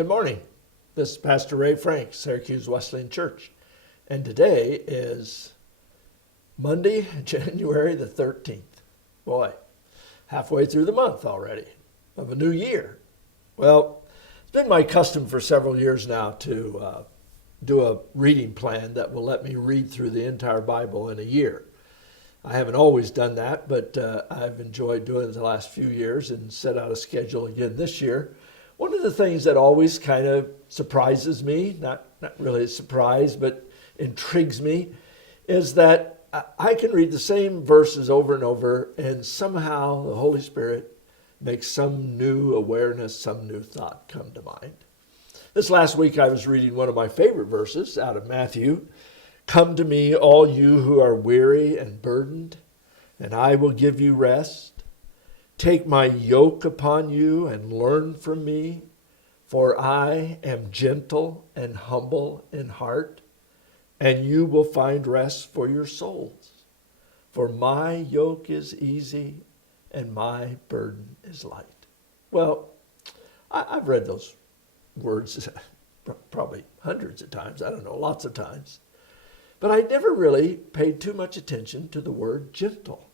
Good morning. This is Pastor Ray Frank, Syracuse Wesleyan Church. And today is Monday, January the 13th. Boy, halfway through the month already of a new year. Well, it's been my custom for several years now to do a reading plan that will let me read through the entire Bible in a year. I haven't always done that, but I've enjoyed doing it the last few years and set out a schedule again this year. One of the things that always kind of surprises me, not really a surprise, but intrigues me, is that I can read the same verses over and over, and somehow the Holy Spirit makes some new awareness, some new thought come to mind. This last week I was reading one of my favorite verses out of Matthew. Come to me, all you who are weary and burdened, and I will give you rest. Take my yoke upon you and learn from me, for I am gentle and humble in heart, and you will find rest for your souls. For my yoke is easy and my burden is light. Well, I've read those words probably hundreds of times, I don't know, lots of times. But I never really paid too much attention to the word gentle.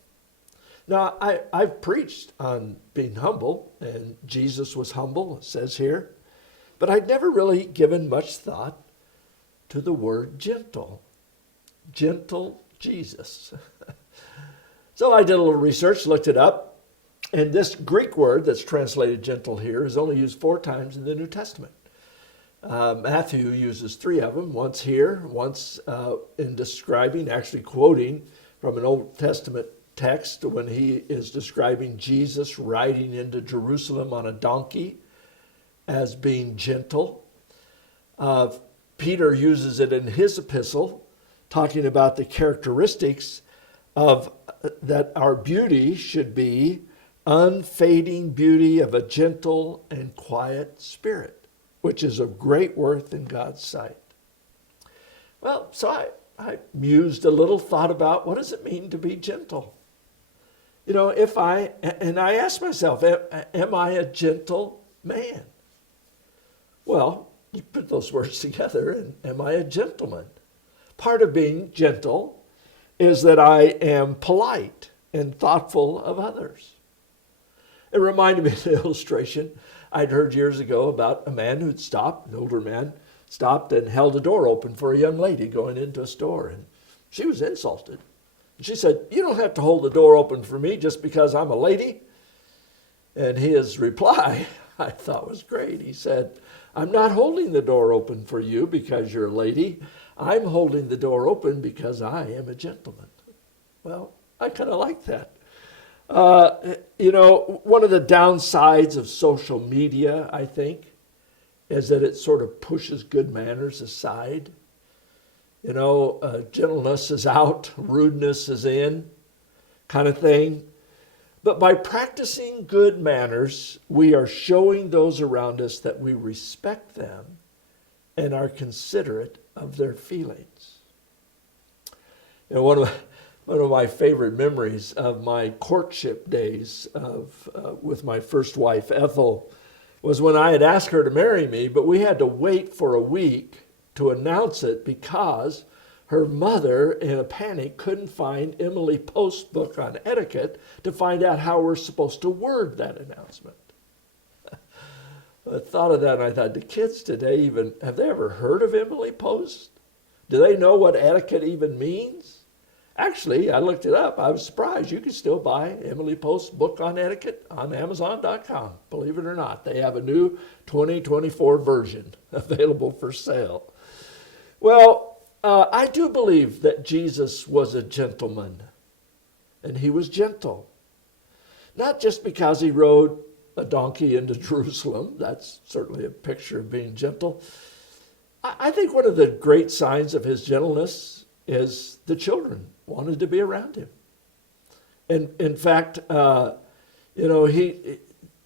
Now, I've preached on being humble, and Jesus was humble, it says here, but I'd never really given much thought to the word gentle. Gentle Jesus. So I did a little research, looked it up, and this Greek word that's translated gentle here is only used 4 times in the New Testament. Matthew uses 3 of them, once here, once in describing, actually quoting from an Old Testament text when he is describing Jesus riding into Jerusalem on a donkey as being gentle. Peter uses it in his epistle, talking about the characteristics of that our beauty should be unfading beauty of a gentle and quiet spirit, which is of great worth in God's sight. Well, so I mused a little, thought about what does it mean to be gentle? You know, I asked myself, am I a gentle man? Well, you put those words together, and am I a gentleman? Part of being gentle is that I am polite and thoughtful of others. It reminded me of an illustration I'd heard years ago about a man who'd stopped, an older man, stopped and held a door open for a young lady going into a store, and she was insulted. She said, "You don't have to hold the door open for me just because I'm a lady." And his reply, I thought was great. He said, "I'm not holding the door open for you because you're a lady. I'm holding the door open because I am a gentleman." Well, I kind of like that. One of the downsides of social media, I think, is that it sort of pushes good manners aside. Gentleness is out, rudeness is in, kind of thing. But by practicing good manners, we are showing those around us that we respect them and are considerate of their feelings. One of my favorite memories of my courtship days with my first wife, Ethel, was when I had asked her to marry me, but we had to wait for a week to announce it because her mother, in a panic, couldn't find Emily Post's book on etiquette to find out how we're supposed to word that announcement. I thought of that and I thought, do kids today have they ever heard of Emily Post? Do they know what etiquette even means? Actually, I looked it up. I was surprised. You can still buy Emily Post's book on etiquette on Amazon.com. Believe it or not, they have a new 2024 version available for sale. Well, I do believe that Jesus was a gentleman, and he was gentle. Not just because he rode a donkey into Jerusalem. That's certainly a picture of being gentle. I think one of the great signs of his gentleness is the children wanted to be around him. And in fact,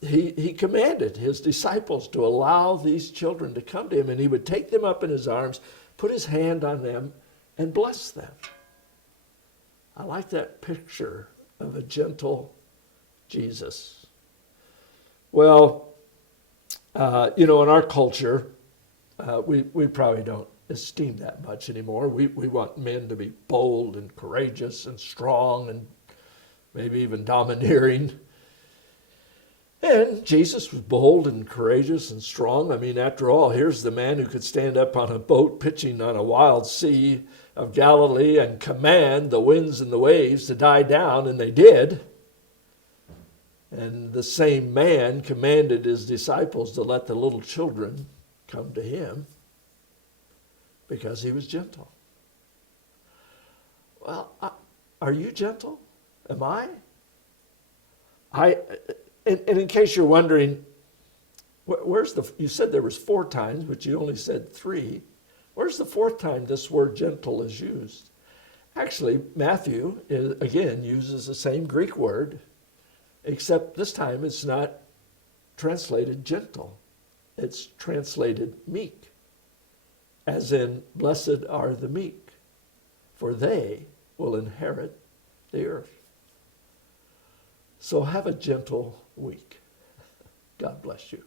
he commanded his disciples to allow these children to come to him, and he would take them up in his arms, put his hand on them, and bless them. I like that picture of a gentle Jesus. Well, In our culture, we probably don't esteem that much anymore. We want men to be bold and courageous and strong and maybe even domineering. And Jesus was bold and courageous and strong. I mean, after all, here's the man who could stand up on a boat pitching on a wild sea of Galilee and command the winds and the waves to die down, and they did. And the same man commanded his disciples to let the little children come to him because he was gentle. Well, are you gentle? Am I? And in case you're wondering, you said there was 4 times, but you only said 3. Where's the 4th time this word gentle is used? Actually, Matthew, again, uses the same Greek word, except this time it's not translated gentle. It's translated meek, as in, blessed are the meek, for they will inherit the earth. So have a gentle week. God bless you.